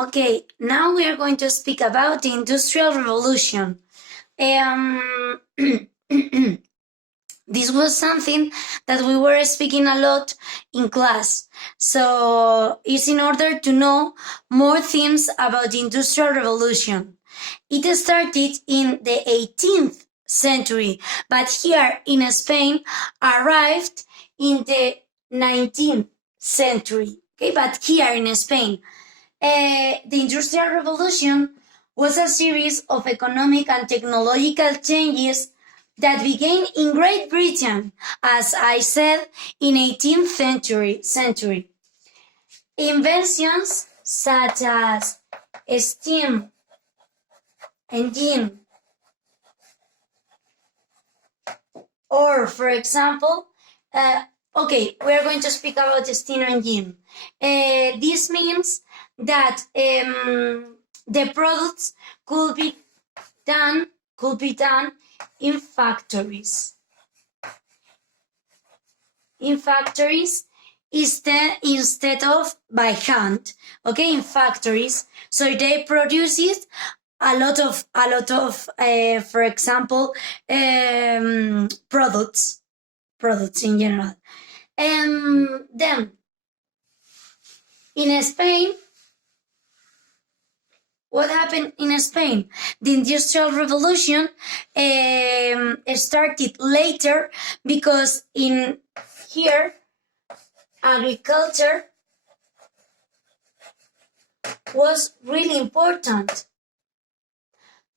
Okay, now we are going to speak about the Industrial Revolution. This was something that we were speaking a lot in class. So it's in order to know more things about the Industrial Revolution. It started in the 18th century, but here in Spain arrived in the 19th century. Okay, but here in Spain. The Industrial Revolution was a series of economic and technological changes that began in Great Britain, as I said, in 18th century. Inventions such as steam engine, or for example, okay, we are going to speak about the steam engine. This means that the products could be done in factories. Instead of by hand, okay, in factories. So they produce a lot of for example, products in general. And then in Spain, what happened in Spain? The Industrial Revolution started later because in here, agriculture was really important.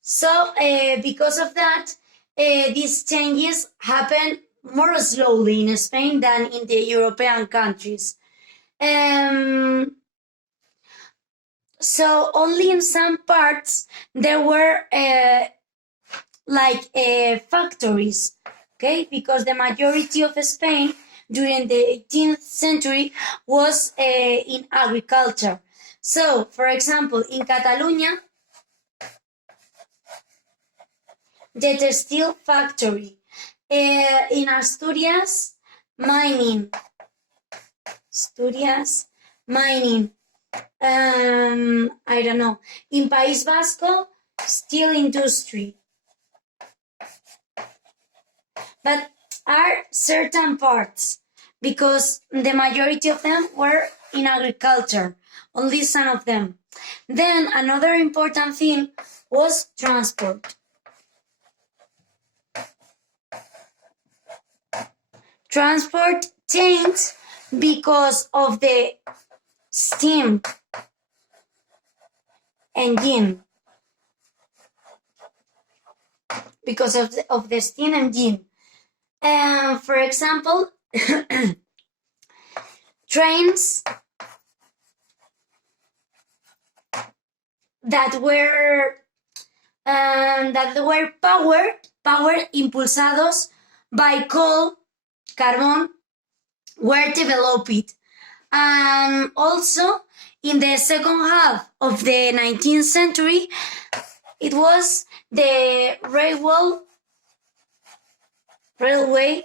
So because of that, these changes happened more slowly in Spain than in the European countries. So only in some parts there were factories, okay? Because the majority of Spain during the 18th century was in agriculture. So, for example, in Catalonia, the textile factory. In Asturias, mining. I don't know. In País Vasco, steel industry. But are certain parts, because the majority of them were in agriculture, only some of them. Then another important thing was transport. Transport changed because of the steam engine. Because of the steam engine. For example, trains that were power impulsados by coal, carbon, were developed. And also in the second half of the 19th century, it was the railway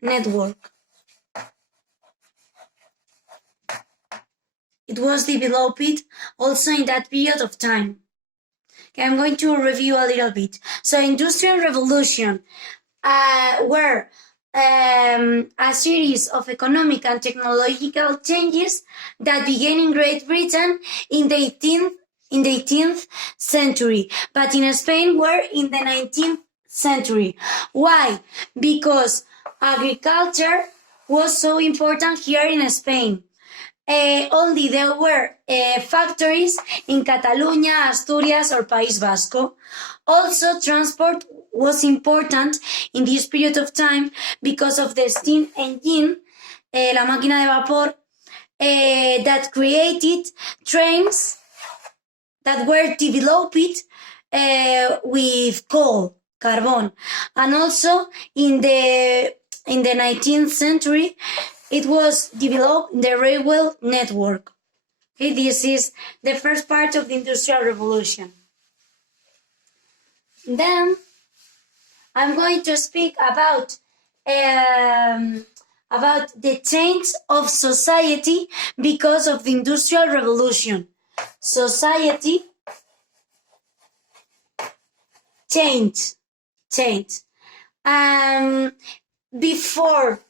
network. It was developed also in that period of time. Okay, I'm going to review a little bit. So Industrial Revolution were a series of economic and technological changes that began in Great Britain in the 18th century, but in Spain were in the 19th century. Why? Because agriculture was so important here in Spain. Only there were factories in Catalonia, Asturias, or País Vasco. Also, transport was important in this period of time because of the steam engine, la máquina de vapor, that created trains that were developed with coal, carbon. And also in the 19th century, it was developed the railway network. Okay, this is the first part of the Industrial Revolution. Then I'm going to speak about about the change of society because of the Industrial Revolution. Society change. Before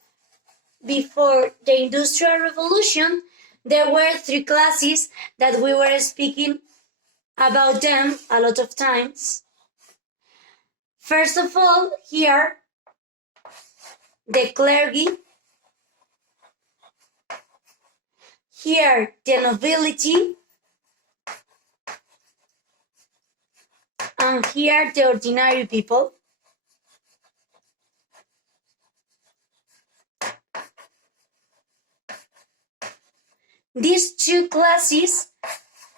the Industrial Revolution, there were three classes that we were speaking about them a lot of times. First of all, here, the clergy, here, the nobility, and here, the ordinary people. These two classes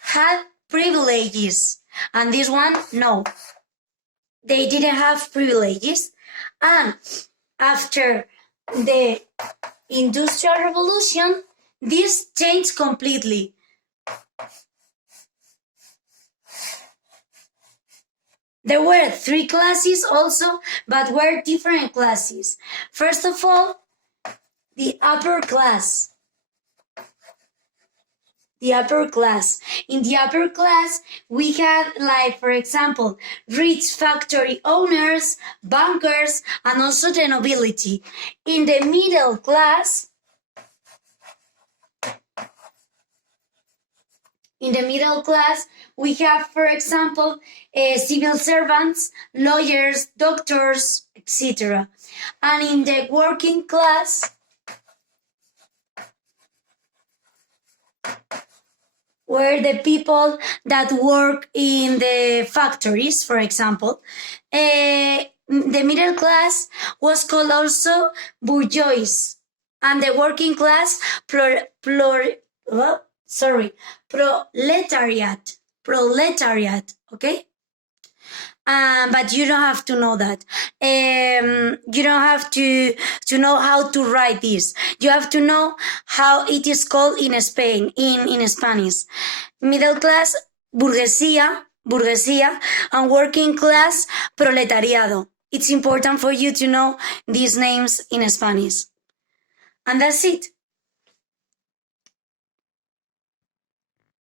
had privileges, and this one, no. They didn't have privileges. And after the Industrial Revolution, this changed completely. There were three classes also, but were different classes. First of all, the upper class. The upper class. In the upper class, we had, like, for example, rich factory owners, bankers, and also the nobility. In the middle class, we have, for example, civil servants, lawyers, doctors, etc. And in the working class, were the people that work in the factories, for example. The middle class was called also bourgeois, and the working class proletariat, okay? But you don't have to know that. You don't have to know how to write this. You have to know how it is called in Spain, in Spanish. Middle class, burguesía, and working class, proletariado. It's important for you to know these names in Spanish. And that's it.